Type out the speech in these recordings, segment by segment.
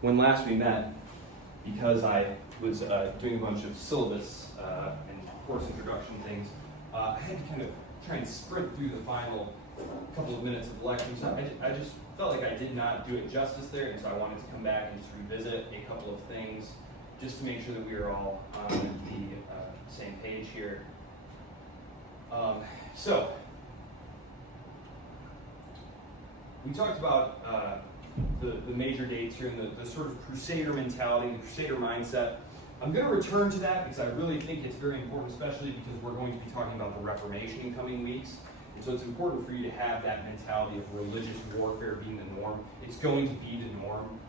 when last we met, because I was doing a bunch of syllabus and course introduction things, I had to kind of try and sprint through the final couple of minutes of the lecture. So I just felt like I did not do it justice there, and so I wanted to come back and just revisit a couple of things just to make sure that we are all on the same page here. So, we talked about the major dates here and the sort of crusader mentality, the crusader mindset. I'm going to return to that because I really think it's very important, especially because we're going to be talking about the Reformation in coming weeks. And so it's important for you to have that mentality of religious warfare being the norm. It's going to be the norm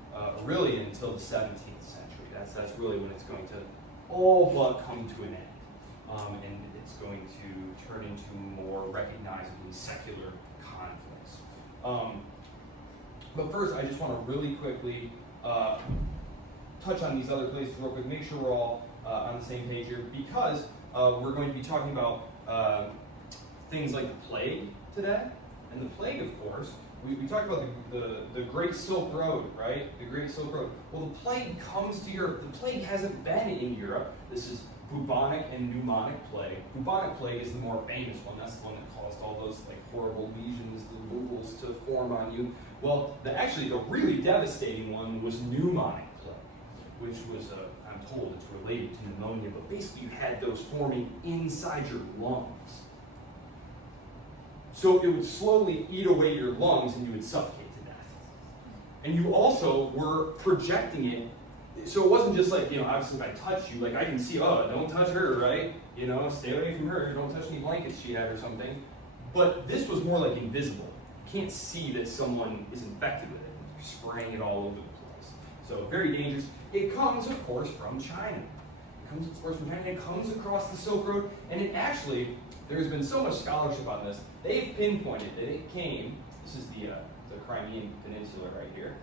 really until the 17th century. That's really when it's going to all but come to an end. And it's going to turn into more recognizably secular conflicts. But first, I just want to really quickly touch on these other places real quick, make sure we're all on the same page here, because we're going to be talking about things like the plague today. And the plague, of course, we talked about the Great Silk Road, right? The Great Silk Road. Well, the plague comes to Europe. The plague hasn't been in Europe. This is bubonic and pneumonic plague. Bubonic plague is the more famous one. That's the one that caused all those like horrible lesions, the boogles to form on you. Well, actually, the really devastating one was pneumonic plague, which was, I'm told it's related to pneumonia, but basically you had those forming inside your lungs. So it would slowly eat away your lungs and you would suffocate to death. And you also were projecting it. So it wasn't just like, obviously if I touch you, like I can see, oh, don't touch her, right? Stay away from her, don't touch any blankets she had or something. But this was more like invisible. You can't see that someone is infected with it. You're spraying it all over the place. So very dangerous. It comes, of course, from China. It comes across the Silk Road, and it actually, there's been so much scholarship on this, they've pinpointed that it came, this is the Crimean Peninsula right here,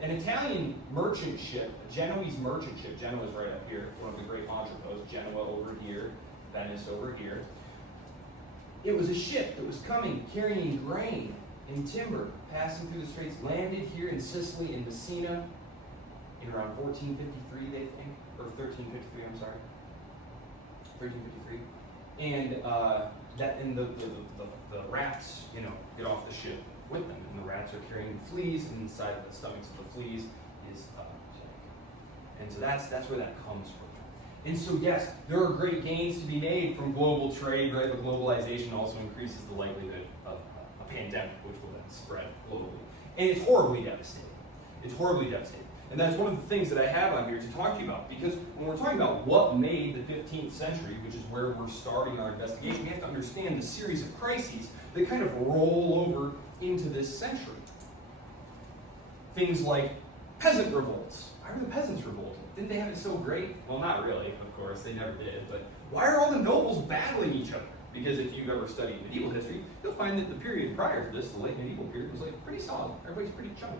an Italian merchant ship, a Genoese merchant ship, Genoa's right up here, one of the great entrepôts, Genoa over here, Venice over here. It was a ship that was coming, carrying grain and timber, passing through the straits, landed here in Sicily, in Messina, in around 1453, they think, or 1353, I'm sorry, 1353. And the rats, get off the ship with them, and the rats are carrying fleas, and inside of the stomachs of the fleas is plague. And so that's where that comes from. And so yes, there are great gains to be made from global trade, right? But globalization also increases the likelihood of a pandemic, which will then spread globally. And it's horribly devastating. It's horribly devastating. And that's one of the things that I have on here to talk to you about, because when we're talking about what made the 15th century, which is where we're starting our investigation, we have to understand the series of crises that kind of roll over into this century. Things like peasant revolts. Why were the peasants revolting? Didn't they have it so great? Well, not really, of course, they never did, but why are all the nobles battling each other? Because if you've ever studied medieval history, you'll find that the period prior to this, the late medieval period, was pretty solid. Everybody's pretty chummy.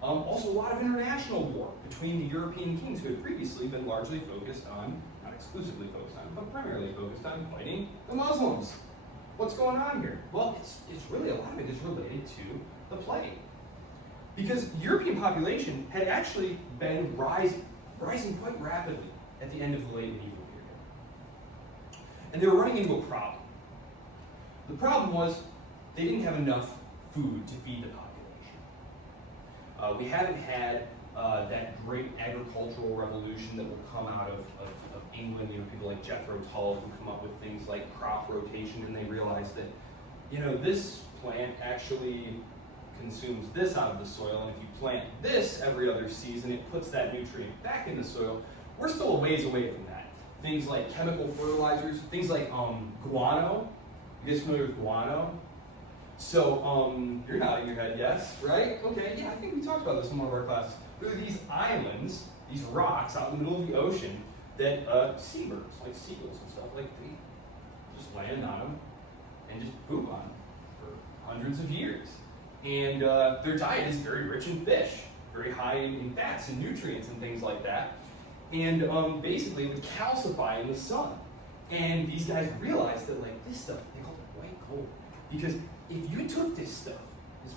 Also, a lot of international war between the European kings who had previously been largely focused on, not exclusively focused on, but primarily focused on fighting the Muslims. What's going on here? Well, it's really, a lot of it is related to the plague. Because the European population had actually been rising quite rapidly at the end of the late medieval period. And they were running into a problem. The problem was they didn't have enough food to feed the population. We haven't had that great agricultural revolution that will come out of England. People like Jethro Tull who come up with things like crop rotation, and they realize that, this plant actually consumes this out of the soil, and if you plant this every other season, it puts that nutrient back in the soil. We're still a ways away from that. Things like chemical fertilizers, things like guano. You guys familiar with guano? So, you're nodding your head, yes, right? Okay, yeah, I think we talked about this in one of our classes. There are these islands, these rocks out in the middle of the ocean that seabirds, like seagulls and stuff, they just land on them and just poop on them for hundreds of years. And their diet is very rich in fish, very high in fats and nutrients and things like that. And basically, it would calcify in the sun. And these guys realized that, this stuff, they called it white gold. Because if you took this stuff, this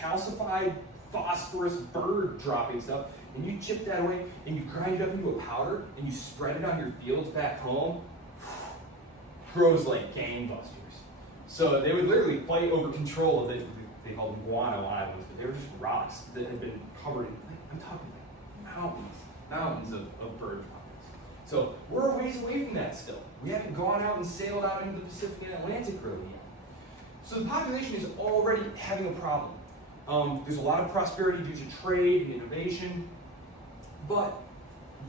calcified phosphorus bird dropping stuff, and you chip that away, and you grind it up into a powder, and you spread it on your fields back home, grows like gangbusters. So they would literally fight over control of it. They called them guano islands, but they were just rocks that had been covered in, I'm talking like mountains of bird droppings. So we're a ways away from that still. We haven't gone out and sailed out into the Pacific and Atlantic really yet. So the population is already having a problem. There's a lot of prosperity due to trade and innovation, but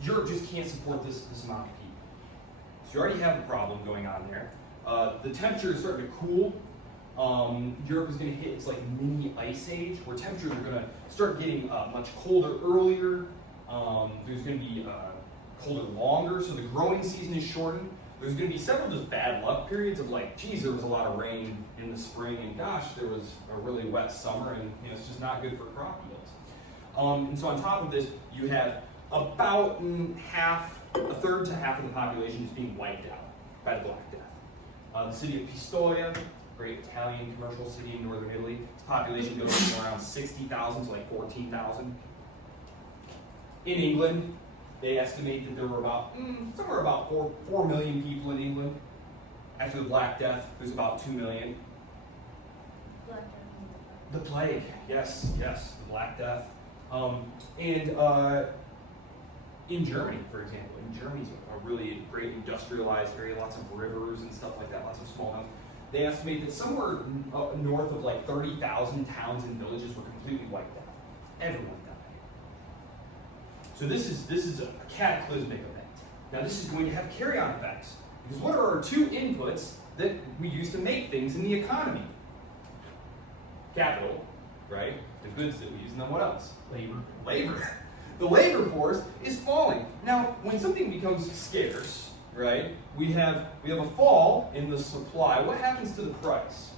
Europe just can't support this amount of people. So you already have a problem going on there. The temperature is starting to cool. Europe is going to hit its like mini ice age, where temperatures are going to start getting much colder earlier. There's going to be colder longer, so the growing season is shortened. There's going to be several just bad luck periods of like, geez, there was a lot of rain in the spring, and gosh, there was a really wet summer, and it's just not good for crop yields. And so on top of this, you have about a third to half of the population is being wiped out by the Black Death. The city of Pistoia, great Italian commercial city in northern Italy, its population goes from around 60,000 to like 14,000. In England, they estimate that there were about somewhere about 4 million people in England. After the Black Death, there's about 2 million. The plague, yes, the Black Death. In Germany, for example, Germany's a really great industrialized area, lots of rivers and stuff like that, lots of small towns. They estimate that somewhere north of like 30,000 towns and villages were completely wiped out. Everyone died. So this is a cataclysmic event. Now this is going to have carry-on effects, because what are our two inputs that we use to make things in the economy? Capital, right? The goods that we use, and then what else? Labor. The labor force is falling. Now, when something becomes scarce, right, we have a fall in the supply. What happens to the price?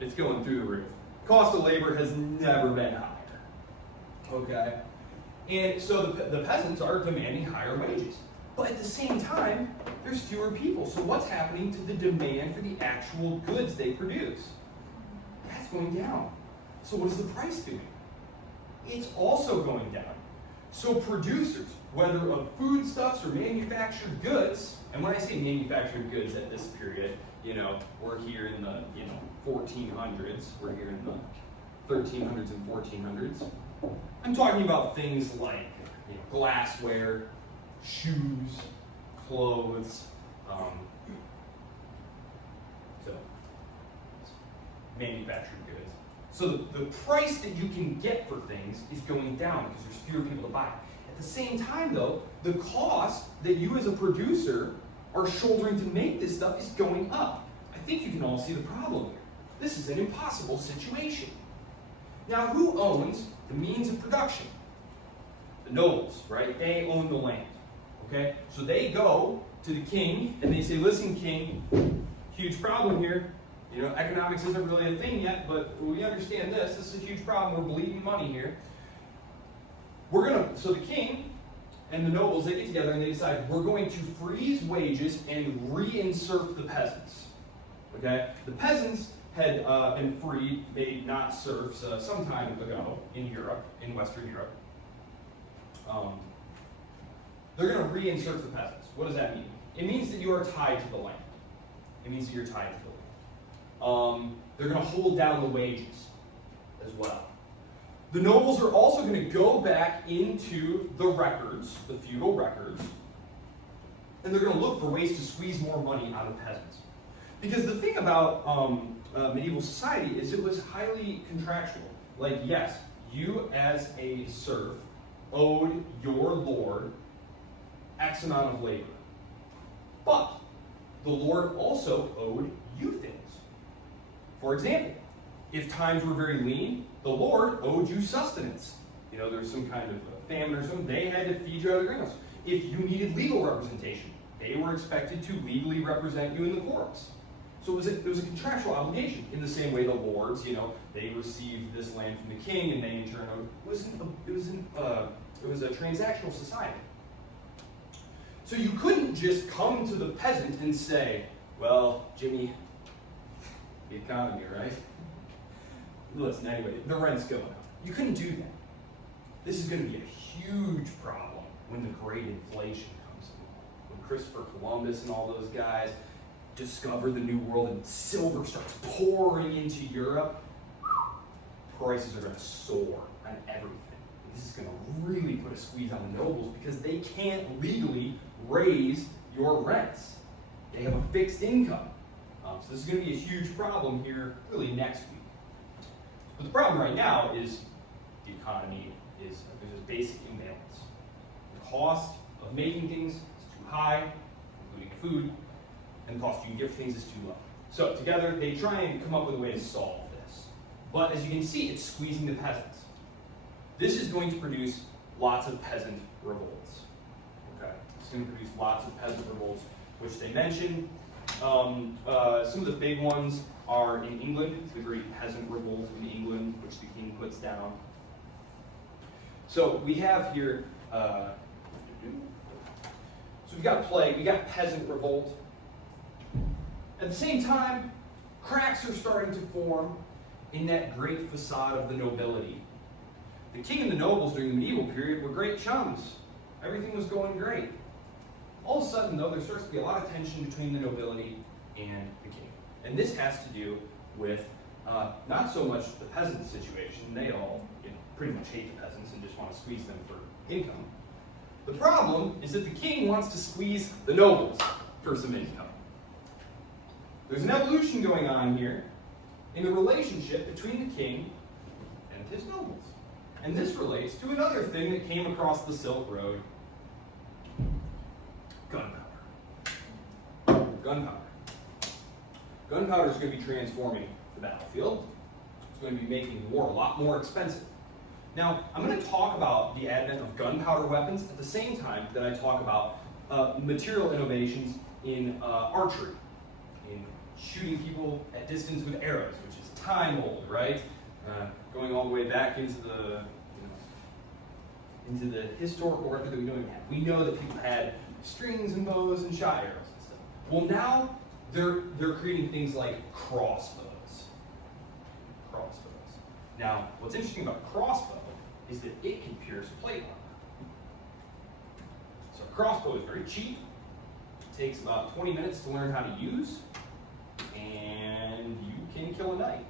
It's going through the roof. Cost of labor has never been higher. Okay? And so the peasants are demanding higher wages. But at the same time, there's fewer people. So what's happening to the demand for the actual goods they produce? That's going down. So what is the price doing? It's also going down. So producers, whether of foodstuffs or manufactured goods, and when I say manufactured goods at this period, we're here in the 1400s, we're here in the 1300s and 1400s. I'm talking about things like glassware, shoes, clothes, so manufactured goods. So the price that you can get for things is going down because there's fewer people to buy. At the same time, though, the cost that you as a producer are shouldering to make this stuff is going up. I think you can all see the problem here. This is an impossible situation. Now, who owns the means of production? The nobles, right? They own the land. Okay? So they go to the king and they say, listen, king, huge problem here. Economics isn't really a thing yet, but we understand this. This is a huge problem. We're bleeding money here. So the king and the nobles, they get together and they decide, we're going to freeze wages and reinsert the peasants. Okay? The peasants had been freed, made not serfs, some time ago in Europe, in Western Europe. They're going to reinsert the peasants. What does that mean? It means that you are tied to the land. It means that you're tied to the land. They're going to hold down the wages as well. The nobles are also going to go back into the records, the feudal records, and they're going to look for ways to squeeze more money out of peasants. Because the thing about medieval society is it was highly contractual. Like, yes, you as a serf owed your lord X amount of labor. But the lord also owed you things. For example, if times were very lean, the lord owed you sustenance. There's some kind of famine or something, they had to feed you other animals. If you needed legal representation, they were expected to legally represent you in the courts. So it was a contractual obligation. In the same way the lords, they received this land from the king, and they in turn it was a transactional society. So you couldn't just come to the peasant and say, well, Jimmy, the economy, right? listen, anyway, the rent's going up. You couldn't do that. This is going to be a huge problem when the great inflation comes along. When Christopher Columbus and all those guys discover the New World and silver starts pouring into Europe, prices are going to soar on everything. This is going to really put a squeeze on the nobles because they can't legally raise your rents. They have a fixed income. So this is going to be a huge problem here really next week. But the problem right now is the economy there's a basic imbalance. The cost of making things is too high, including food, and the cost you can get for things is too low. So together they try and come up with a way to solve this. But as you can see, it's squeezing the peasants. This is going to produce lots of peasant revolts. Okay, it's going to produce lots of peasant revolts, which they mention. Some of the big ones are in England, the Great Peasant Revolt in England, which the king puts down. So we have here, so we've got plague, we got peasant revolt. At the same time, cracks are starting to form in that great facade of the nobility. The king and the nobles during the medieval period were great chums. Everything was going great. All of a sudden, though, there starts to be a lot of tension between the nobility and the king. And this has to do with not so much the peasant situation. They all pretty much hate the peasants and just want to squeeze them for income. The problem is that the king wants to squeeze the nobles for some income. There's an evolution going on here in the relationship between the king and his nobles. And this relates to another thing that came across the Silk Road. Gunpowder. Gunpowder. Gunpowder is going to be transforming the battlefield. It's going to be making war a lot more expensive. Now, I'm going to talk about the advent of gunpowder weapons at the same time that I talk about material innovations in archery, in shooting people at distance with arrows, which is time-old, right? Going all the way back into the historical record that we don't even have. We know that people had strings and bows and shot arrows and stuff. Well, now they're creating things like crossbows. Now, what's interesting about a crossbow is that it can pierce plate armor. So a crossbow is very cheap. It takes about 20 minutes to learn how to use, and you can kill a knight.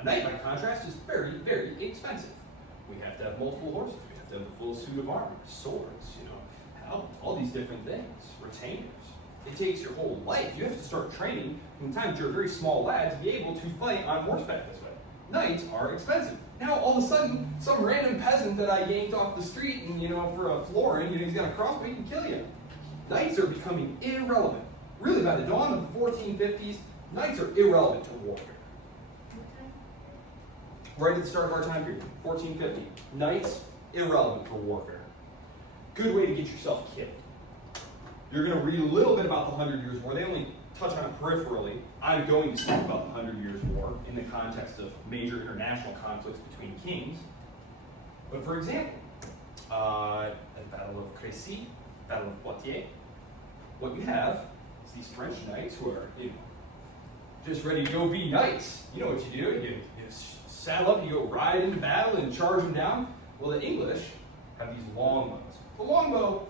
A knight, by contrast, is very, very expensive. We have to have multiple horses. We have to have a full suit of armor, swords, all these different things, retainers. It takes your whole life. You have to start training from the time that you're a very small lad to be able to fight on horseback this way. Knights are expensive. Now, all of a sudden, some random peasant that I yanked off the street and, for a florin, he's got a crossbow, he can kill you. Knights are becoming irrelevant. Really, by the dawn of the 1450s, knights are irrelevant to warfare. Right at the start of our time period, 1450. Knights, irrelevant for warfare. Good way to get yourself killed. You're going to read a little bit about the 100 Years' War. They only touch on it peripherally. I'm going to speak about the 100 Years' War in the context of major international conflicts between kings. But for example, at the Battle of Crécy, Battle of Poitiers, what you have is these French knights who are, just ready to go be knights. You know what you do. You saddle up, you go ride into battle and charge them down. Well, the English have these longbows. The longbow,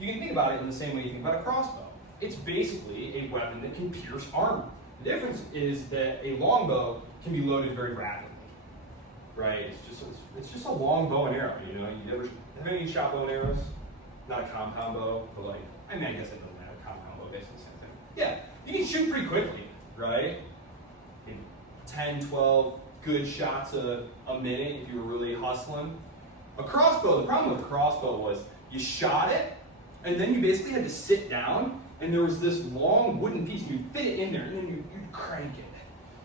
you can think about it in the same way you think about a crossbow. It's basically a weapon that can pierce armor. The difference is that a longbow can be loaded very rapidly, right? It's just a long bow and arrow. You ever have any shot bow and arrows? Not a compound bow, but I guess it doesn't matter. Compound bow, basically the same thing. Yeah, you can shoot pretty quickly, right? 10, 12 good shots a minute if you were really hustling. A crossbow, the problem with a crossbow was you shot it, and then you basically had to sit down, and there was this long wooden piece, and you'd fit it in there, and then you'd crank it.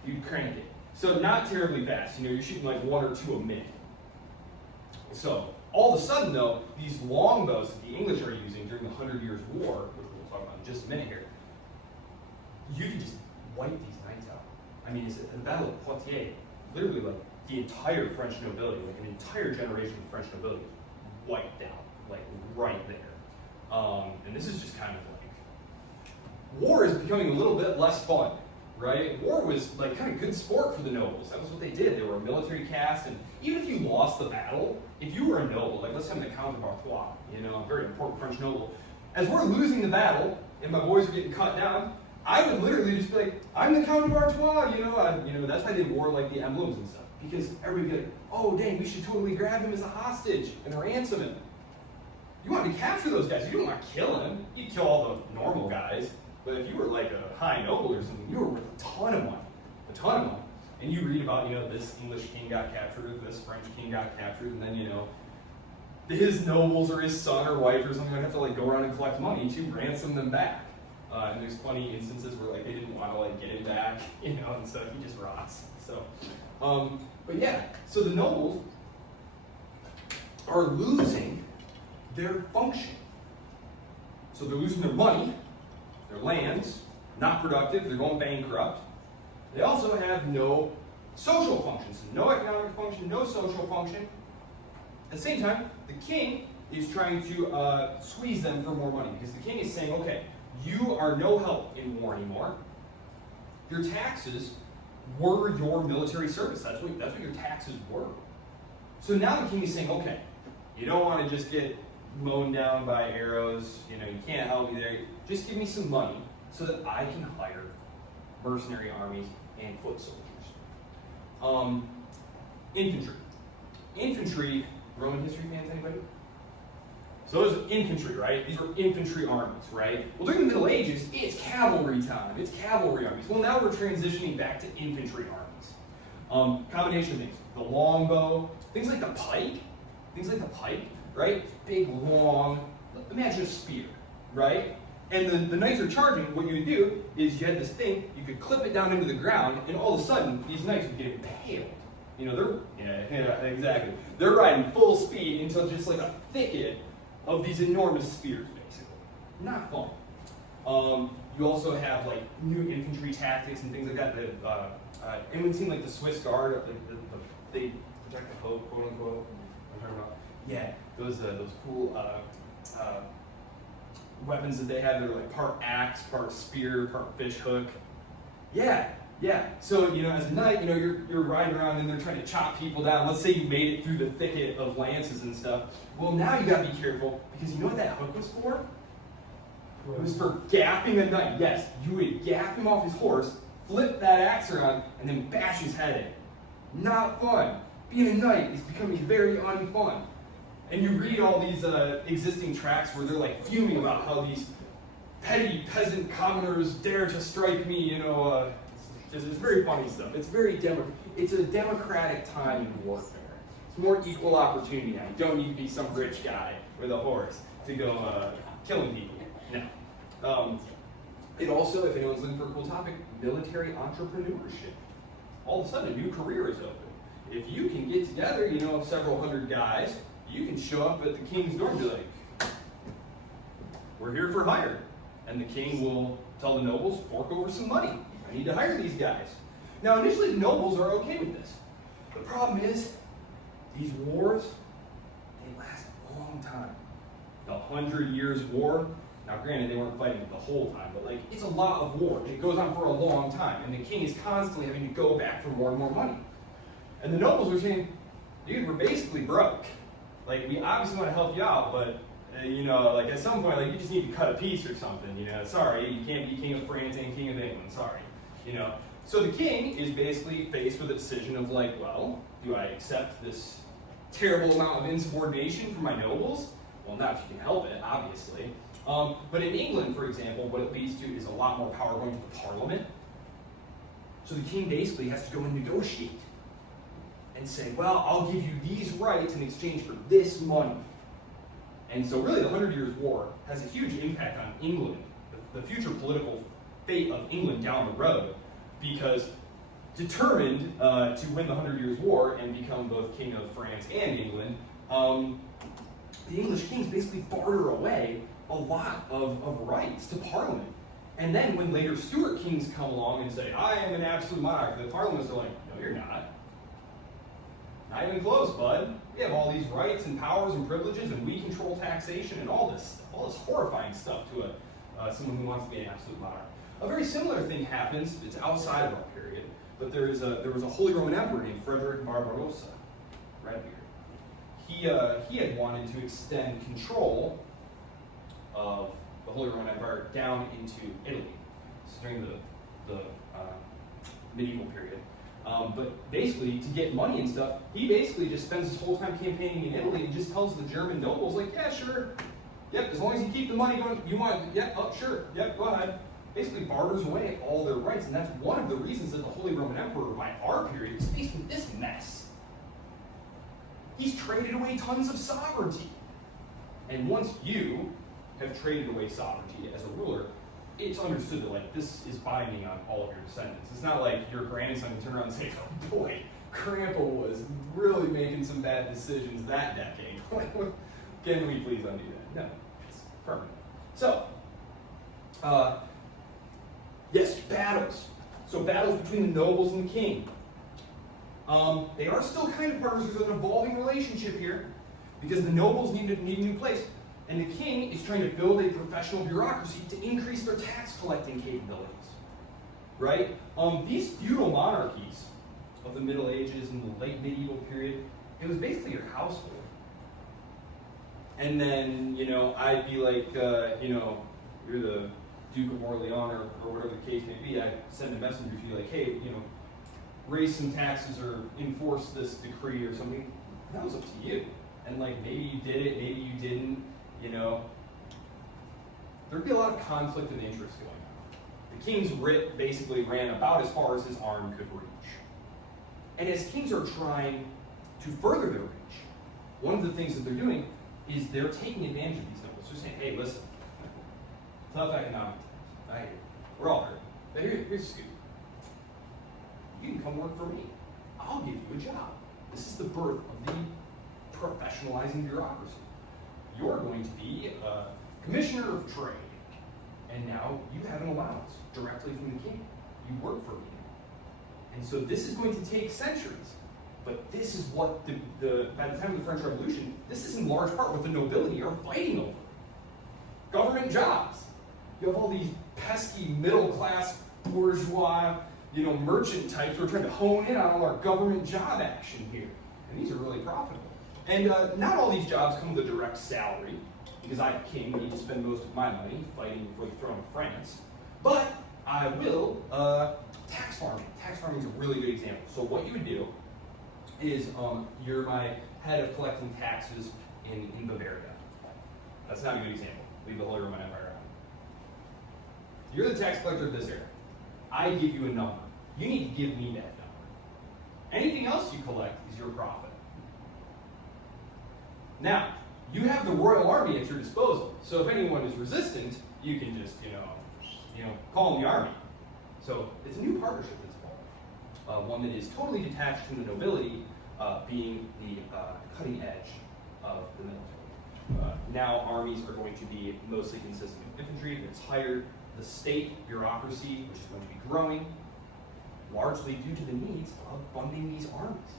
You'd crank it. So not terribly fast. You're shooting like 1 or 2 a minute. So all of a sudden, though, these longbows that the English are using during the 100 Years' War, which we'll talk about in just a minute here, you can just wipe these knights out. It's at the Battle of Poitiers, literally the entire French nobility, an entire generation of French nobility was wiped out, right there. And this is just kind of war is becoming a little bit less fun right? War was like kind of good sport for the nobles. That was what they did. They were a military caste, and even if you lost the battle, if you were a noble, like let's say I'm the Count of Artois, a very important French noble, as we're losing the battle and my boys are getting cut down, I would literally just be like, I'm the Count of Artois, that's why they wore like the emblems and stuff. Because everybody would be like, oh dang, we should totally grab him as a hostage and ransom him. You want to capture those guys, you don't want to kill him. You'd kill all the normal guys. But if you were like a high noble or something, you were worth a ton of money. And you read about, this English king got captured, or this French king got captured, and then, his nobles or his son or wife or something would have to like go around and collect money to ransom them back. And there's funny instances where like they didn't want to like get him back, and so he just rots. So, but yeah, so the nobles are losing their function. So they're losing their money, their lands, not productive, they're going bankrupt. They also have no social functions, no economic function, no social function. At the same time, the king is trying to squeeze them for more money, because the king is saying, okay, you are no help in war anymore. Your taxes were your military service. That's what your taxes were. So now the king is saying, okay, you don't want to just get mown down by arrows, you can't help me there. Just give me some money so that I can hire mercenary armies and foot soldiers. Infantry, Roman history fans, anybody? So those are infantry, right? These were infantry armies, right? Well, during the Middle Ages, it's cavalry time. It's cavalry armies. Well, now we're transitioning back to infantry armies. Combination of things. The longbow, things like the pike, right? Big, long, imagine a spear, right? And the knights are charging. What you would do is you had this thing, you could clip it down into the ground, and all of a sudden, these knights would get impaled. Exactly. They're riding full speed into just like a thicket of these enormous spears, basically. Not fun. You also have like new infantry tactics and things like that. Anyone seen like the Swiss Guard? They protect the Pope, quote unquote. I'm talking about. Yeah, those cool weapons that they have. They're like part axe, part spear, part fish hook. Yeah. So as a knight, you're riding around and they're trying to chop people down. Let's say you made it through the thicket of lances and stuff. Well, now you gotta be careful, because you know what that hook was for? It was for gaffing a knight. Yes, you would gaff him off his horse, flip that axe around, and then bash his head in. Not fun. Being a knight is becoming very unfun. And you read all these existing tracts where they're like fuming about how these petty peasant commoners dare to strike me, it's very funny stuff. It's it's a democratic time in warfare. It's more equal opportunity now. You don't need to be some rich guy with a horse to go killing people. No. It also, if anyone's looking for a cool topic, military entrepreneurship. All of a sudden, a new career is open. If you can get together, several hundred guys, you can show up at the king's door and be like, we're here for hire. And the king will tell the nobles, fork over some money. I need to hire these guys. Now, initially, the nobles are okay with this. The problem is, these wars, they last a long time. The 100 Years' War, now granted, they weren't fighting it the whole time, but it's a lot of war. It goes on for a long time, and the king is constantly having to go back for more and more money. And the nobles are saying, dude, we're basically broke. We obviously want to help you out, but at some point, you just need to cut a piece or something, sorry, you can't be king of France and king of England, sorry, So the king is basically faced with a decision of well, do I accept this terrible amount of insubordination from my nobles? Well, not if you can help it, obviously. But in England, for example, what it leads to is a lot more power going to the parliament. So the king basically has to go and negotiate and say, well, I'll give you these rights in exchange for this money. And so really the 100 Years' War has a huge impact on England, the future political fate of England down the road, because determined to win the 100 Years' War and become both king of France and England, the English kings basically barter away a lot of rights to Parliament. And then when later Stuart kings come along and say, I am an absolute monarch, the Parliaments are like, no, you're not. Not even close, bud. We have all these rights and powers and privileges, and we control taxation and all this horrifying stuff to someone who wants to be an absolute monarch. A very similar thing happens, it's outside of our period, but there was a Holy Roman Emperor named Frederick Barbarossa, right here. He had wanted to extend control of the Holy Roman Empire down into Italy, so during the medieval period. But basically, to get money and stuff, he basically just spends his whole time campaigning in Italy and just tells the German nobles, like, yeah, sure, yep, as long as you keep the money going, you want, yep, oh, sure, yep, go ahead. Basically barters away all their rights, and that's one of the reasons that the Holy Roman Emperor, by our period, is facing this mess. He's traded away tons of sovereignty. And once you have traded away sovereignty as a ruler, it's understood that, like, this is binding on all of your descendants. It's not like your grandson can turn around and say, oh boy, Grandpa was really making some bad decisions that decade. Can we please undo that? No, it's permanent. So, yes, battles. So battles between the nobles and the king. They are still kind of partners. There's an evolving relationship here because the nobles need a new place. And the king is trying to build a professional bureaucracy to increase their tax collecting capabilities. Right? These feudal monarchies of the Middle Ages and the late medieval period, it was basically your household. And then, I'd be like, you're the Duke of Orleans or whatever the case may be. I'd send a messenger to you like, hey, raise some taxes or enforce this decree or something. That was up to you. And like, maybe you did it, maybe you didn't. There'd be a lot of conflict of interest going on. The king's writ basically ran about as far as his arm could reach. And as kings are trying to further their reach, one of the things that they're doing is they're taking advantage of these nobles. They're saying, hey, listen, tough economic times. I hear you. We're all hurt. But here's a scoop. You can come work for me. I'll give you a job. This is the birth of the professionalizing bureaucracy. You're going to be a commissioner of trade. And now you have an allowance directly from the king. You work for me. And so this is going to take centuries. But this is what by the time of the French Revolution, this is in large part what the nobility are fighting over. Government jobs. You have all these pesky middle-class bourgeois, merchant types who are trying to hone in on all our government job action here. And these are really profitable. And not all these jobs come with a direct salary, because I, king, need to spend most of my money fighting for the throne of France. But I will, tax farming. Tax farming is a really good example. So what you would do is you're my head of collecting taxes in Bavaria. That's not a good example. Leave the Holy Roman Empire out. You're the tax collector of this area. I give you a number. You need to give me that number. Anything else you collect is your profit. Now, you have the royal army at your disposal. So if anyone is resistant, you can just, call in the army. So it's a new partnership that's evolved. One that is totally detached from the nobility, being the cutting edge of the military. Now armies are going to be mostly consisting of infantry that's hired, the state bureaucracy, which is going to be growing, largely due to the needs of funding these armies.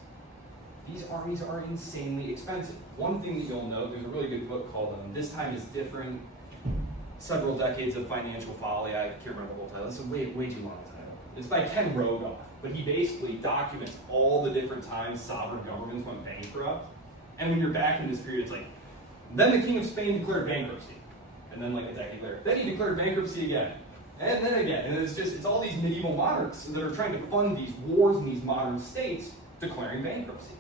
These armies are insanely expensive. One thing that you'll note, there's a really good book called This Time is Different, Several Decades of Financial Folly. I can't remember the whole title. It's a way too long title. It's by Ken Rogoff, but he basically documents all the different times sovereign governments went bankrupt. And when you're back in this period, it's like, then the King of Spain declared bankruptcy. And then like a decade later, then he declared bankruptcy again. And then again. And it's all these medieval monarchs that are trying to fund these wars in these modern states declaring bankruptcy.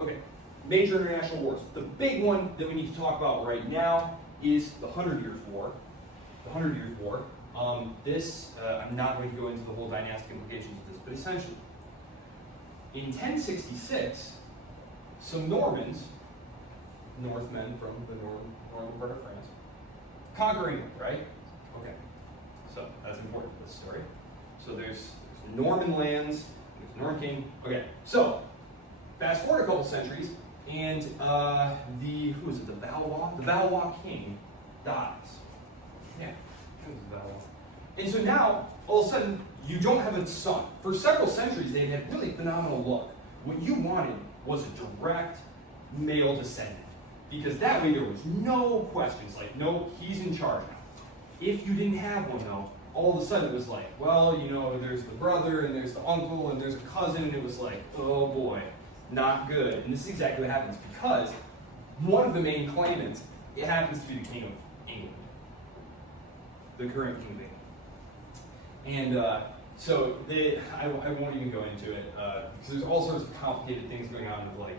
Okay, major international wars. The big one that we need to talk about right now is the 100 Years' War. The 100 Years' War. I'm not going to go into the whole dynastic implications of this, but essentially, in 1066, some Normans, Northmen from the northern part of France, conquer England, right? Okay, so that's important to this story. So there's Norman lands, there's Norman king. Okay, so fast forward a couple centuries, and the Valois king dies. Yeah, the Valois. And so now, all of a sudden, you don't have a son. For several centuries, they've had really phenomenal luck. What you wanted was a direct male descendant. because that way there was no questions, like, no, he's in charge now. If you didn't have one, though, all of a sudden it was like, well, you know, there's the brother, and there's the uncle, and there's a cousin, and it was like, oh boy, not good. And this is exactly what happens, because one of the main claimants, it happens to be the King of England, the current King of England. And so I won't even go into it, because there's all sorts of complicated things going on with like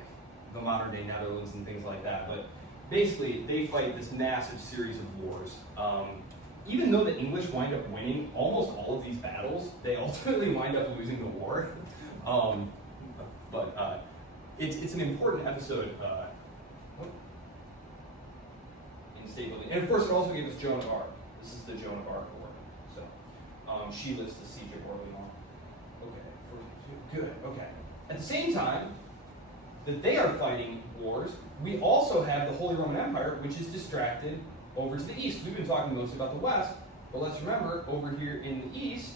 the modern day Netherlands and things like that. But basically, they fight this massive series of wars. Even though the English wind up winning almost all of these battles, they ultimately wind up losing the war. But it's an important episode in state building. And of course, it also gave us Joan of Arc. This is the Joan of Arc War. So she lives the siege of Orleans. Okay, good. Okay. At the same time that they are fighting wars, we also have the Holy Roman Empire, which is distracted over to the east. We've been talking mostly about the west, but let's remember, over here in the east,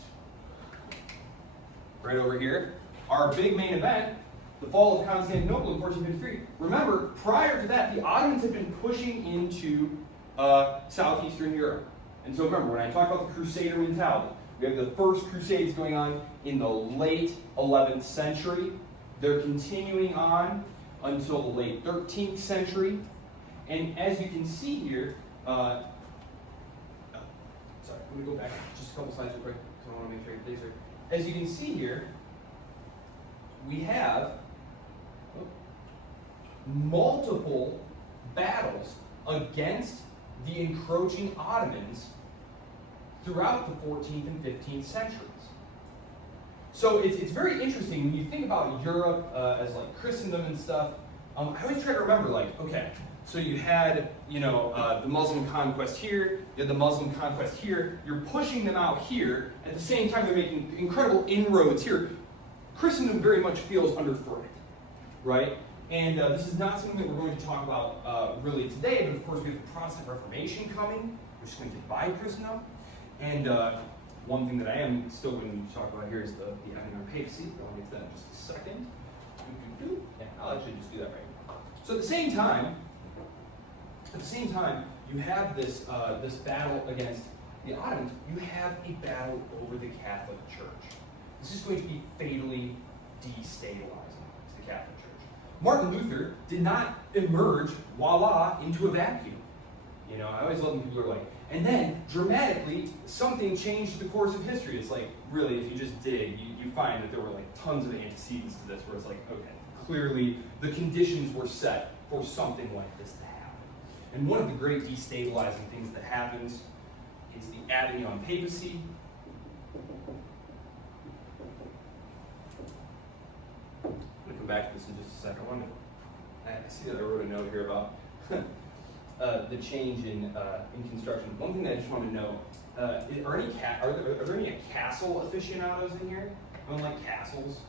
right over here, our big main event, the fall of Constantinople in 1453. Remember, prior to that, the Ottomans had been pushing into southeastern Europe. And so remember, when I talk about the Crusader mentality, we have the first Crusades going on in the late 11th century. They're continuing on until the late 13th century. And as you can see here, sorry, I'm going to go back just a couple slides real quick because I want to make sure you these are. As you can see here, we have multiple battles against the encroaching Ottomans throughout the 14th and 15th centuries. So it's very interesting when you think about Europe as like Christendom and stuff. I always try to remember, like, okay, so you had, you know, the Muslim conquest here, you had the Muslim conquest here, you're pushing them out here, at the same time they're making incredible inroads here. Christendom very much feels under threat, right? And this is not something that we're going to talk about really today, but of course we have the Protestant Reformation coming, which is going to divide Christendom. And one thing that I am still going to talk about here is the ending of papacy, but I'll get to that in just a second. Yeah, I'll actually just do that right now. So at the same time, you have this this battle against the Ottomans. You have a battle over the Catholic Church. This is going to be fatally destabilizing to the Catholic Church. Martin Luther did not emerge, voila, into a vacuum. You know, I always love when people are like, and then dramatically something changed the course of history. It's like, really, if you just dig, you find that there were like tons of antecedents to this, where it's like, okay, clearly the conditions were set for something like this to happen. And one of the great destabilizing things that happens is the Avignon papacy. I'm going to come back to this in just a second. I see that I wrote a note here about the change in construction. One thing that I just want to know, are there any castle aficionados in here? Anyone like castles?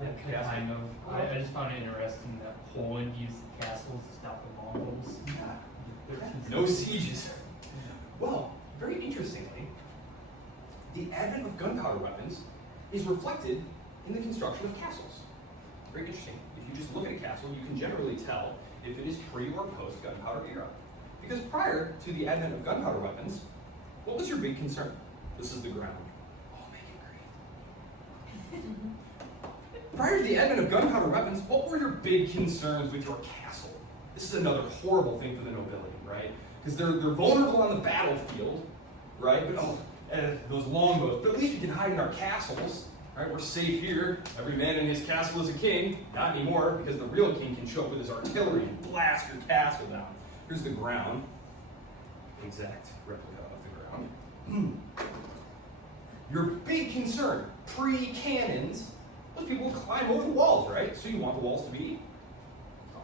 Kind of. I just found it interesting that Poland used the castles to stop the Mongols. No sieges. Well, very interestingly, the advent of gunpowder weapons is reflected in the construction of castles. Very interesting. If you just look at a castle, you can generally tell if it is pre or post gunpowder era. Because prior to the advent of gunpowder weapons, what was your big concern? This is the ground. Oh, make it green. Prior to the advent of gunpowder weapons, what were your big concerns with your castle? This is another horrible thing for the nobility, right? Because they're vulnerable on the battlefield, right? But those longbows. But at least we can hide in our castles, right? We're safe here. Every man in his castle is a king. Not anymore, because the real king can show up with his artillery and blast your castle down. Here's the ground. Exact replica of the ground. Your big concern, pre-cannons, those people climb over the walls, right? So you want the walls to be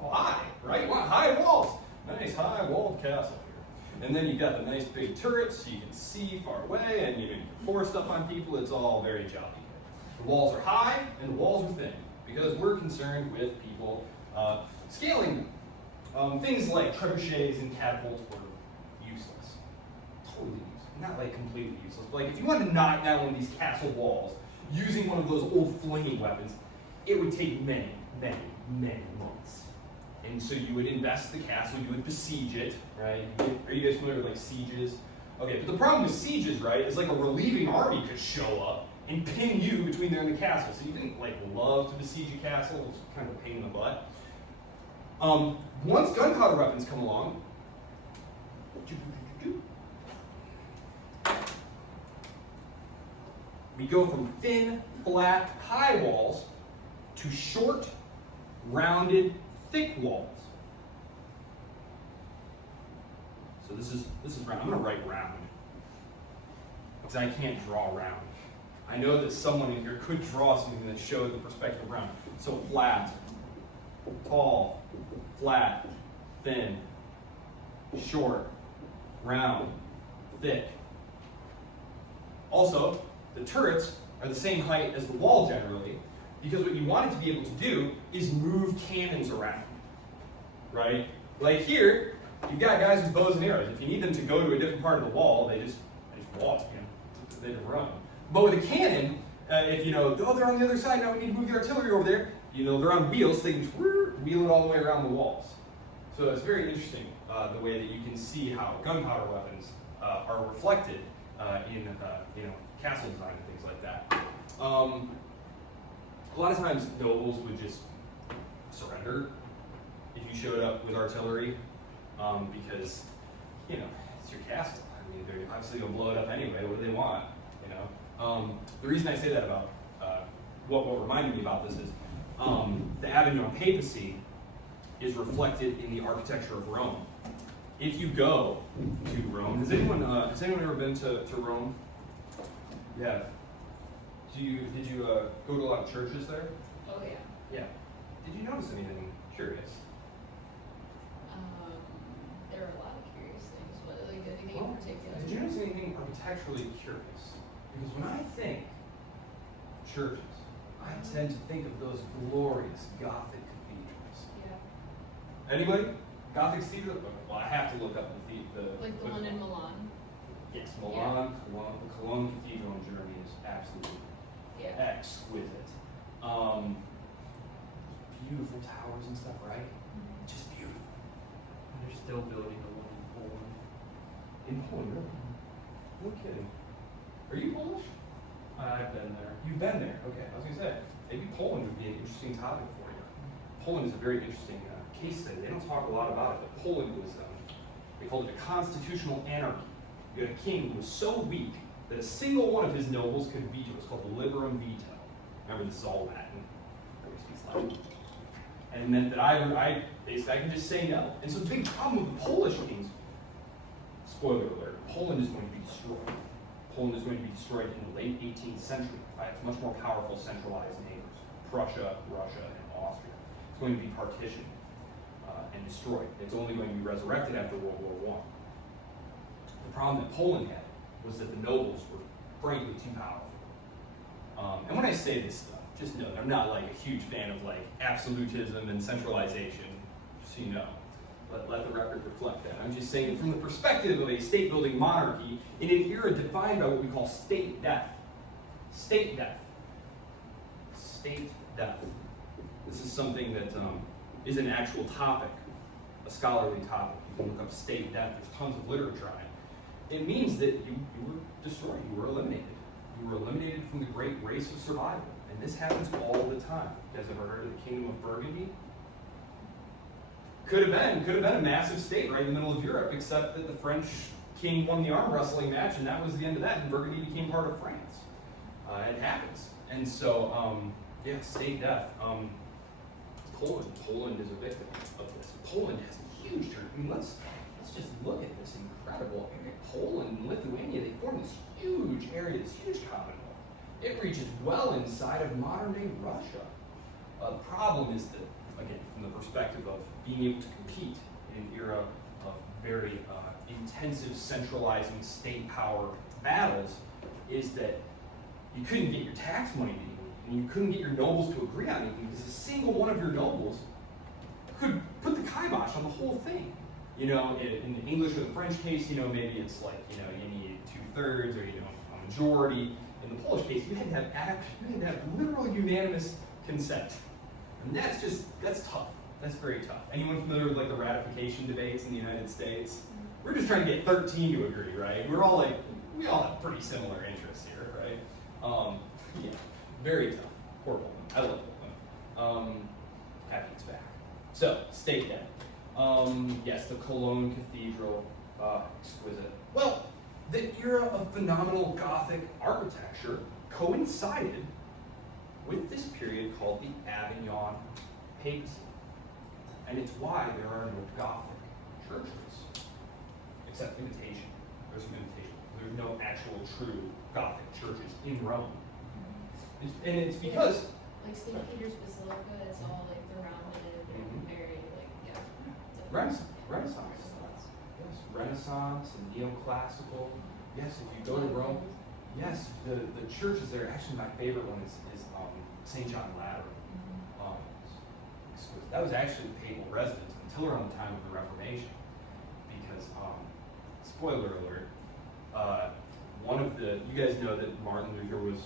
high, right? You want high walls. Nice high-walled castle here. And then you've got the nice big turrets so you can see far away, and you can pour stuff on people. It's all very jolly. The walls are high and the walls are thin because we're concerned with people scaling them. Things like trebuchets and catapults were useless. Totally useless. Not like completely useless, but like if you wanted to knock down one of these castle walls using one of those old flinging weapons, it would take many, many, many months. And so you would invest the castle, you would besiege it, right? Are you guys familiar with like sieges? Okay, but the problem with sieges, right, is like a relieving army could show up and pin you between there and the castle. So you didn't like love to besiege a castle, it was kind of a pain in the butt. Once gunpowder weapons come along, we go from thin, flat, high walls to short, rounded, thick walls. So this is round. I'm going to write round because I can't draw round. I know that someone in here could draw something that showed the perspective of round. So flat, tall, flat, thin, short, round, thick. Also, the turrets are the same height as the wall generally, because what you want it to be able to do is move cannons around, right? Like here, you've got guys with bows and arrows. If you need them to go to a different part of the wall, they just walk, they just run. But with a cannon, if oh, they're on the other side, now we need to move the artillery over there, they're on wheels, so they can just wheel it all the way around the walls. So it's very interesting the way that you can see how gunpowder weapons are reflected in castle design and things like that. A lot of times nobles would just surrender if you showed up with artillery because it's your castle. I mean, they're obviously going to blow it up anyway. What do they want? The reason I say that about what reminded me about this is the Avignon papacy is reflected in the architecture of Rome. If you go to Rome, has anyone ever been to Rome? Yeah. Did you go to a lot of churches there? Oh yeah. Yeah. Did you notice anything curious? There are a lot of curious things, but like anything in particular. Did you notice anything architecturally curious? Because when I think churches, I tend to think of those glorious Gothic cathedrals. Yeah. Anybody? Gothic cathedral? Well, I have to look up the Like the one in Milan. Yes, Milan, the Cologne Cathedral in Germany is absolutely exquisite. Beautiful towers and stuff, right? Mm-hmm. Just beautiful. They're still building the one in Poland. In Poland, really? No kidding. Are you Polish? I've been there. You've been there. Okay, I was going to say, maybe Poland would be an interesting topic for you. Poland is a very interesting case study. They don't talk a lot about it, but Poland was, they called it a constitutional anarchy. You had a king who was so weak that a single one of his nobles could veto. It's called the liberum veto. Remember, this is all Latin. And it meant that I can just say no. And so the big problem with the Polish kings, spoiler alert, Poland is going to be destroyed. Poland is going to be destroyed in the late 18th century by its much more powerful centralized neighbors, Prussia, Russia, and Austria. It's going to be partitioned and destroyed. It's only going to be resurrected after World War I. The problem that Poland had was that the nobles were frankly too powerful. And when I say this stuff, just know I'm not like a huge fan of like absolutism and centralization, just so you know. Let the record reflect that. I'm just saying from the perspective of a state-building monarchy in an era defined by what we call state death. State death. State death. This is something that is an actual topic, a scholarly topic. You can look up state death. There's tons of literature on it. It means that you were destroyed. You were eliminated. You were eliminated from the great race of survival. And this happens all the time. You guys ever heard of the Kingdom of Burgundy? Could have been a massive state right in the middle of Europe, except that the French king won the arm wrestling match, and that was the end of that, and Burgundy became part of France. It happens. And so, state death. Poland is a victim of this. Poland has a huge turn. I mean, let's just look at this incredible area. Poland and Lithuania, they form this huge area, this huge commonwealth. It reaches well inside of modern-day Russia. The problem is that, again, from the perspective of being able to compete in an era of very intensive centralizing state power battles, is that you couldn't get your tax money to even, and you couldn't get your nobles to agree on anything, because a single one of your nobles could put the kibosh on the whole thing. In the English or the French case, maybe it's like, you need 2/3 or, a majority. In the Polish case, you had to have literal unanimous consent. And that's tough. That's very tough. Anyone familiar with like the ratification debates in the United States? We're just trying to get 13 to agree, right? We all have pretty similar interests here, right? Yeah, very tough. Poor Pullman. I love Pullman. Happy it's back. So, state debt. Yes, the Cologne Cathedral, exquisite. Well, the era of phenomenal Gothic architecture coincided with this period called the Avignon Papacy. And it's why there are no Gothic churches, except imitation. There's some imitation. There's no actual true Gothic churches in Rome. And it's because... Like St. Peter's Basilica, it's all like the rounded and very like, yeah. Renaissance. Yes, Renaissance and neoclassical. Yes, if you go to Rome, yes, the churches there. Actually, my favorite one is St. John Lateran. That was actually a papal residence until around the time of the Reformation, because spoiler alert, you guys know that Martin Luther was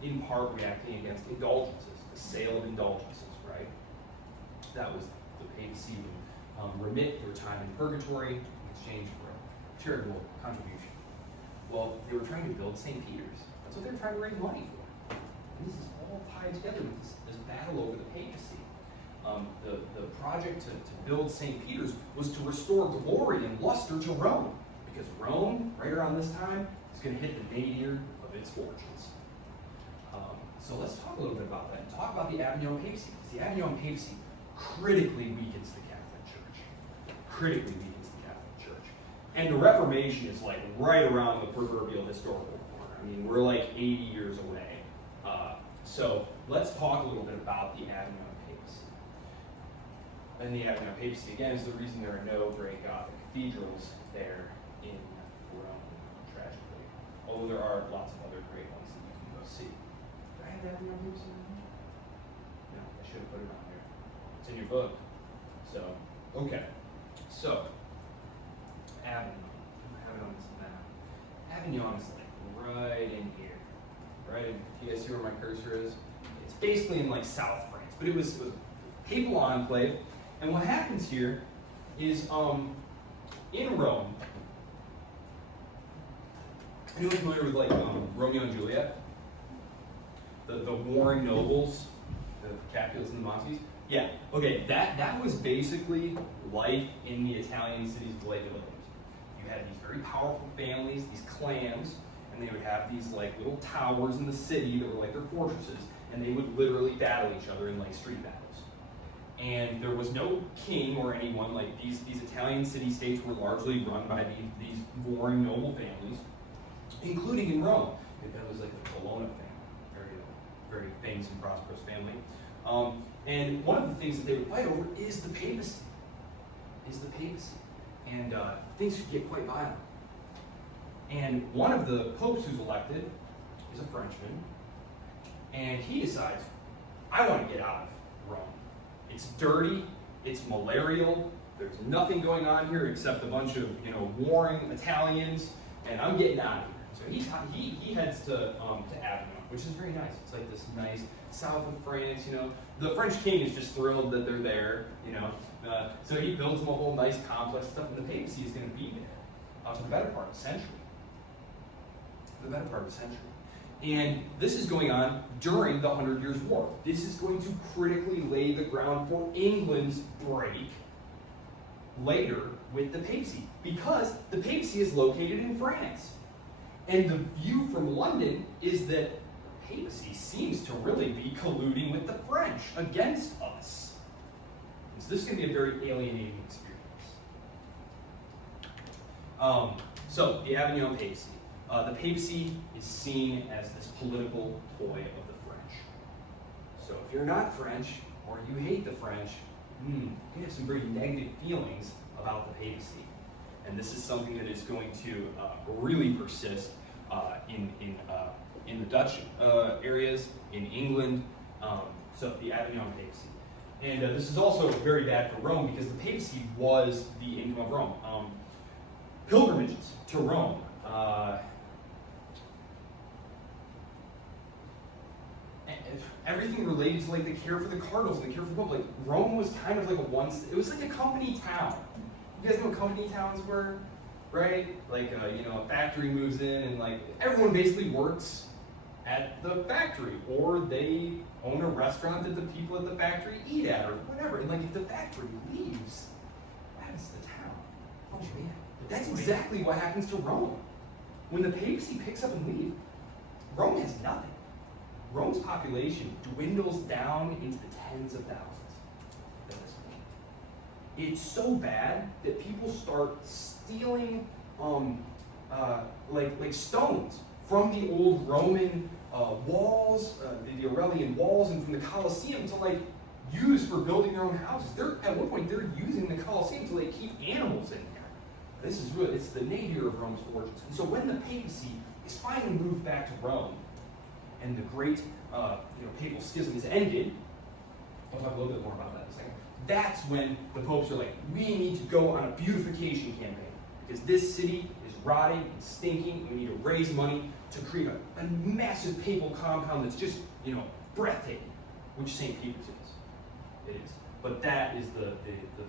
in part reacting against indulgences, the sale of indulgences, right? That was the papacy would remit their time in purgatory in exchange for a charitable contribution. Well, they were trying to build St. Peter's. That's what they were trying to raise money for. And this is all tied together with this battle over the papacy. The project to build St. Peter's was to restore glory and luster to Rome, because Rome, right around this time, is going to hit the nadir of its fortunes. So let's talk a little bit about that and talk about the Avignon Papacy, because the Avignon Papacy critically weakens the Catholic Church. And the Reformation is like right around the proverbial historical corner. I mean, we're like 80 years away. So let's talk a little bit about the Avignon Papacy. And the Avignon Papacy, again, is the reason there are no great Gothic cathedrals there in Rome, tragically. Although there are lots of other great ones that you can go see. Did I have the Avignon Papacy on here? No, I should have put it on there. It's in your book. So, okay. So, Avignon. I have it on this map. Avignon is like right in here. Right? You guys see where my cursor is? It's basically in like South France, but it was a papal enclave. And what happens here is in Rome, anyone familiar with like Romeo and Juliet? The warring nobles, the Capulets and the Montagues? Yeah, okay, that was basically life in the Italian cities of the late Middle Ages. You had these very powerful families, these clans, and they would have these like little towers in the city that were like their fortresses, and they would literally battle each other in like street battles. And there was no king or anyone, like these Italian city-states were largely run by these warring noble families, including in Rome. That was like the Colonna family, very famous and prosperous family. And one of the things that they would fight over is the papacy. And things could get quite violent. And one of the popes who's elected is a Frenchman, and he decides, I want to get out of Rome. It's dirty, it's malarial, there's nothing going on here except a bunch of warring Italians, and I'm getting out of here. So he heads to Avignon, which is very nice. It's like this nice south of France, The French king is just thrilled that they're there, So he builds them a whole nice complex stuff, and the papacy is going to be there for the better part of a century. And this is going on during the 100 Years' War. This is going to critically lay the ground for England's break later with the papacy, because the papacy is located in France. And the view from London is that the papacy seems to really be colluding with the French against us. And so this is going to be a very alienating experience. So, the Avignon Papacy. The papacy is seen as this political toy of the French. So if you're not French, or you hate the French, you have some very negative feelings about the papacy. And this is something that is going to really persist in the Dutch areas, in England, so the Avignon Papacy. And this is also very bad for Rome, because the papacy was the income of Rome. Pilgrimages to Rome. everything related to like the care for the cardinals and the care for the pope. Like Rome was kind of like it was like a company town. You guys know what company towns were, right? Like a factory moves in and like everyone basically works at the factory, or they own a restaurant that the people at the factory eat at, or whatever. And like if the factory leaves, what happens to the town? Oh man, that's exactly what happens to Rome. When the papacy picks up and leaves, Rome has nothing. Rome's population dwindles down into the tens of thousands at this point. It's so bad that people start stealing like stones from the old Roman walls, the Aurelian walls, and from the Colosseum to like use for building their own houses. At one point they're using the Colosseum to like keep animals in there. This is really, it's the nadir of Rome's fortunes. And so when the papacy is finally moved back to Rome, and the great papal schism is ended, I'll talk a little bit more about that in a second. That's when the popes are like, we need to go on a beautification campaign because this city is rotting and stinking. We need to raise money to create a massive papal compound that's just breathtaking, which St. Peter's is. It is. But that is the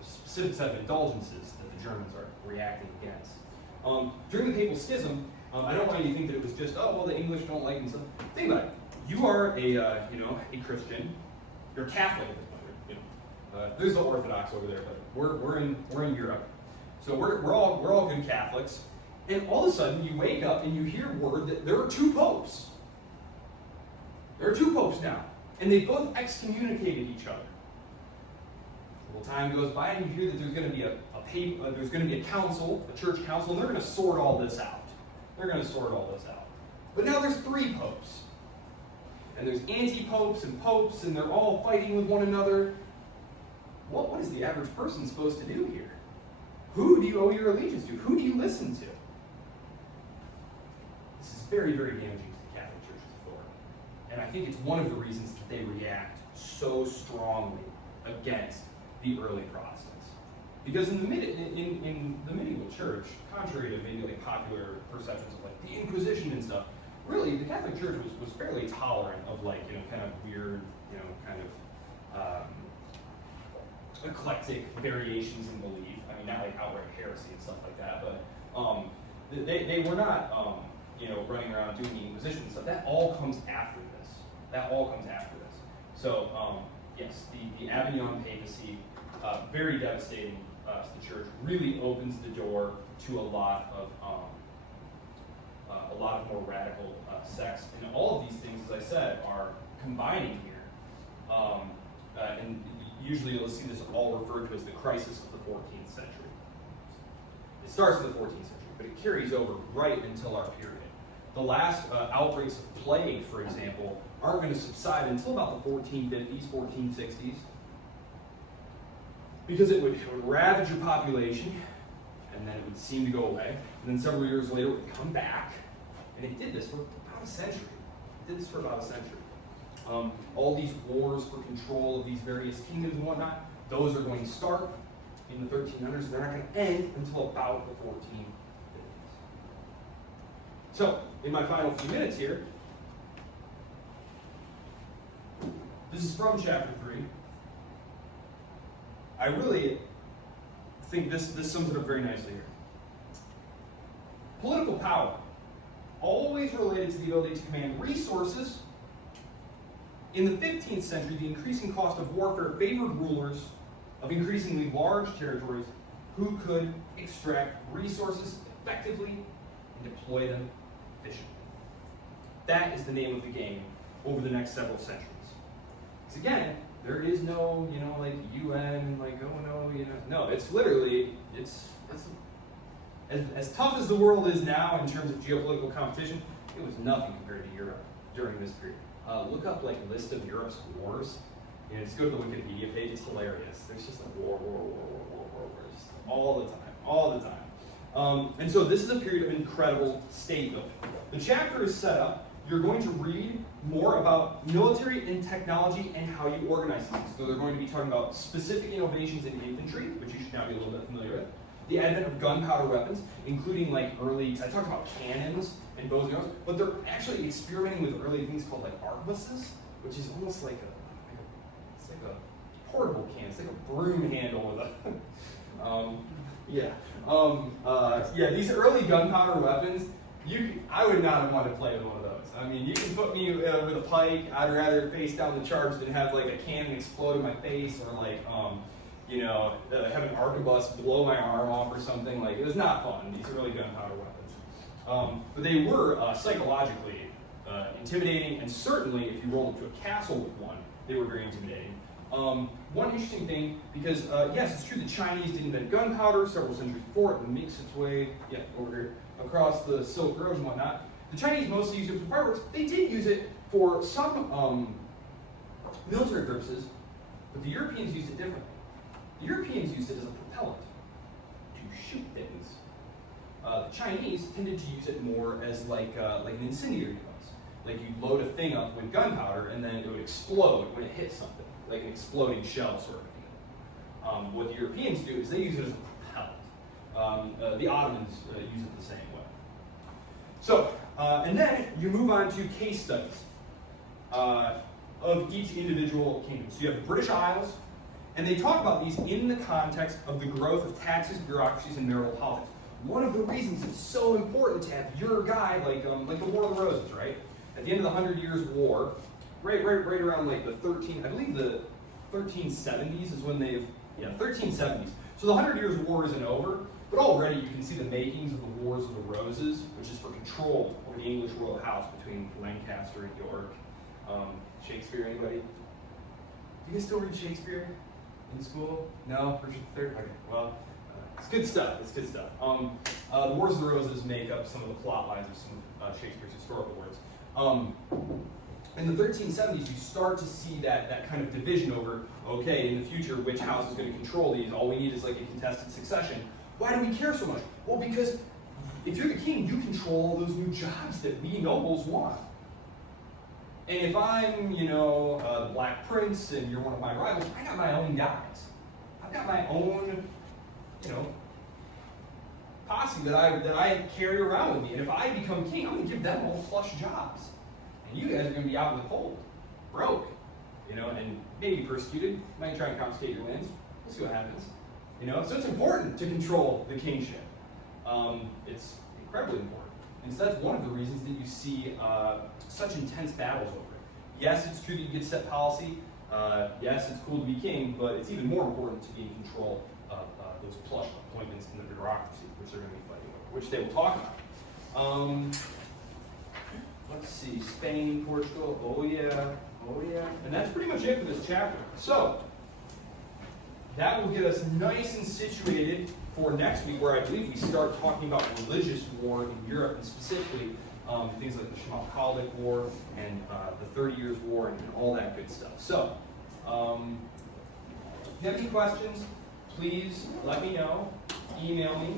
specific set of indulgences that the Germans are reacting against. During the papal schism, I don't want you to think that it was just, the English don't like them. So think about it. You are a Christian. You're Catholic at this point. There's the Orthodox over there, but we're in Europe. So we're all good Catholics. And all of a sudden, you wake up and you hear word that there are two popes. There are two popes now, and they both excommunicated each other. A little time goes by, and you hear that there's going to be a council, a church council, and they're going to sort all this out. But now there's three popes. And there's anti-popes and popes, and they're all fighting with one another. What is the average person supposed to do here? Who do you owe your allegiance to? Who do you listen to? This is very, very damaging to the Catholic Church's authority. And I think it's one of the reasons that they react so strongly against the early Protestants. Because in the medieval church, contrary to maybe like popular perceptions of like the Inquisition and stuff, really the Catholic Church was fairly tolerant of like kind of weird, kind of eclectic variations in belief. I mean, not like outright heresy and stuff like that, but they were not running around doing the Inquisition and stuff. That all comes after this. So yes, the Avignon papacy, very devastating to the church, really opens the door to a lot of more radical sects, and all of these things, as I said, are combining here. And usually you'll see this all referred to as the crisis of the 14th century. It starts in the 14th century, but it carries over right until our period. The last outbreaks of plague, for example, aren't going to subside until about the 1450s, 1460s, because it would ravage your population, and then it would seem to go away, and then several years later it would come back, and it did this for about a century. All these wars for control of these various kingdoms and whatnot, those are going to start in the 1300s, and they're not going to end until about the 1450s. So, in my final few minutes here, this is from chapter 3. I really think this sums it up very nicely here. Political power, always related to the ability to command resources. In the 15th century, the increasing cost of warfare favored rulers of increasingly large territories who could extract resources effectively and deploy them efficiently. That is the name of the game over the next several centuries. Because again, there is no, like UN, like, no, it's literally, it's as tough as the world is now in terms of geopolitical competition, it was nothing compared to Europe during this period. Look up like list of Europe's wars. Just go to the Wikipedia page. It's hilarious. There's just like war, just all the time. And so this is a period of incredible state building. The chapter is set up. You're going to read more about military and technology and how you organize things. So they're going to be talking about specific innovations in infantry, which you should now be a little bit familiar with. The advent of gunpowder weapons, including like I talked about cannons and bows and arrows, but they're actually experimenting with early things called like arquebuses, which is almost like it's like a portable can. It's like a broom handle with a, yeah, these early gunpowder weapons, I would not have wanted to play with one of those. I mean, you can put me with a pike. I'd rather face down the charge than have like a cannon explode in my face, or like, have an arquebus blow my arm off or something. Like, it was not fun, these early gunpowder weapons. But they were psychologically intimidating, and certainly if you rolled into a castle with one, they were very intimidating. One interesting thing, because yes, it's true the Chinese did invent gunpowder several centuries before it makes its way over here across the Silk Road and whatnot. The Chinese mostly used it for fireworks. They did use it for some military purposes, but the Europeans used it differently. The Europeans used it as a propellant to shoot things. The Chinese tended to use it more as like an incendiary device. Like you load a thing up with gunpowder and then it would explode when it hit something, like an exploding shell sort of thing. What the Europeans do is they use it as a propellant. The Ottomans use it the same way. So, and then you move on to case studies of each individual kingdom. So you have the British Isles, and they talk about these in the context of the growth of taxes, bureaucracies, and marital politics. One of the reasons it's so important to have your guide, like the War of the Roses, right? At the end of the 100 Years' War, right around like the 1370s is when 1370s. So the 100 Years' War isn't over, but already you can see the makings of the Wars of the Roses, which is for control over the English royal house between Lancaster and York. Shakespeare, anybody? Do you guys still read Shakespeare in school? No? Richard III? Okay, well, it's good stuff. It's good stuff. The Wars of the Roses make up some of the plot lines of some of Shakespeare's historical works. In the 1370s, you start to see that kind of division over, okay, in the future, which house is going to control these? All we need is like a contested succession. Why do we care so much? Well, because if you're the king, you control all those new jobs that we nobles want. And if I'm, the Black Prince and you're one of my rivals, I got my own guys. I've got my own, posse that I carry around with me. And if I become king, I'm going to give them all plush jobs. And you guys are going to be out in the cold, broke, and maybe persecuted. Might try and confiscate your lands. We'll see what happens. So it's important to control the kingship. It's incredibly important. And so that's one of the reasons that you see such intense battles over it. Yes, it's true that you get set policy. Yes, it's cool to be king, but it's even more important to be in control of those plush appointments in the bureaucracy, which they're going to be fighting over, which they will talk about. Let's see, Spain, Portugal, oh yeah. And that's pretty much it for this chapter. So, that will get us nice and situated for next week, where I believe we start talking about religious war in Europe, and specifically things like the Schmalkaldic War and the 30 Years' War and all that good stuff. So, if you have any questions, please let me know. Email me.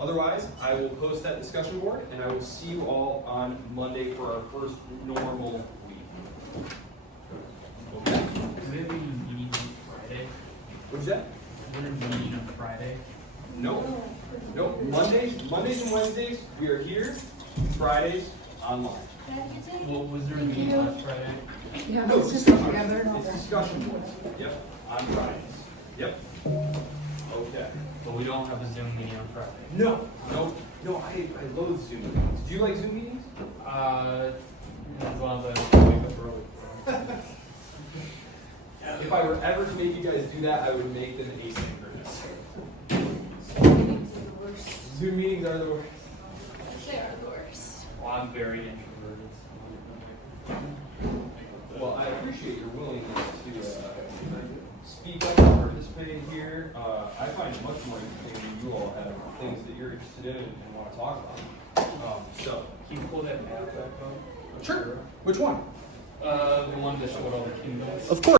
Otherwise, I will post that discussion board, and I will see you all on Monday for our first normal week. Okay? Do we have any meeting on Friday? What's that? Is there a meeting on Friday? Nope. Mondays and Wednesdays, we are here. Fridays, online. Well, was there a meeting last Friday? Yeah, No, it's just discussion. together and all It's that. discussion boards. Yep, on Fridays. Yep. Okay. But we don't have a Zoom meeting on Friday. No, I loathe Zoom meetings. Do you like Zoom meetings? As long as I wake up early. If I were ever to make you guys do that, I would make them asynchronous. Zoom meetings are the worst. They are the worst. Well, I'm very introverted. Well, I appreciate your willingness to speak up and participate here. I find it much more interesting when you all have things that you're interested in and want to talk about. Can you pull that map back up? Sure. Which one? The one that showed all the kingdoms. Of course.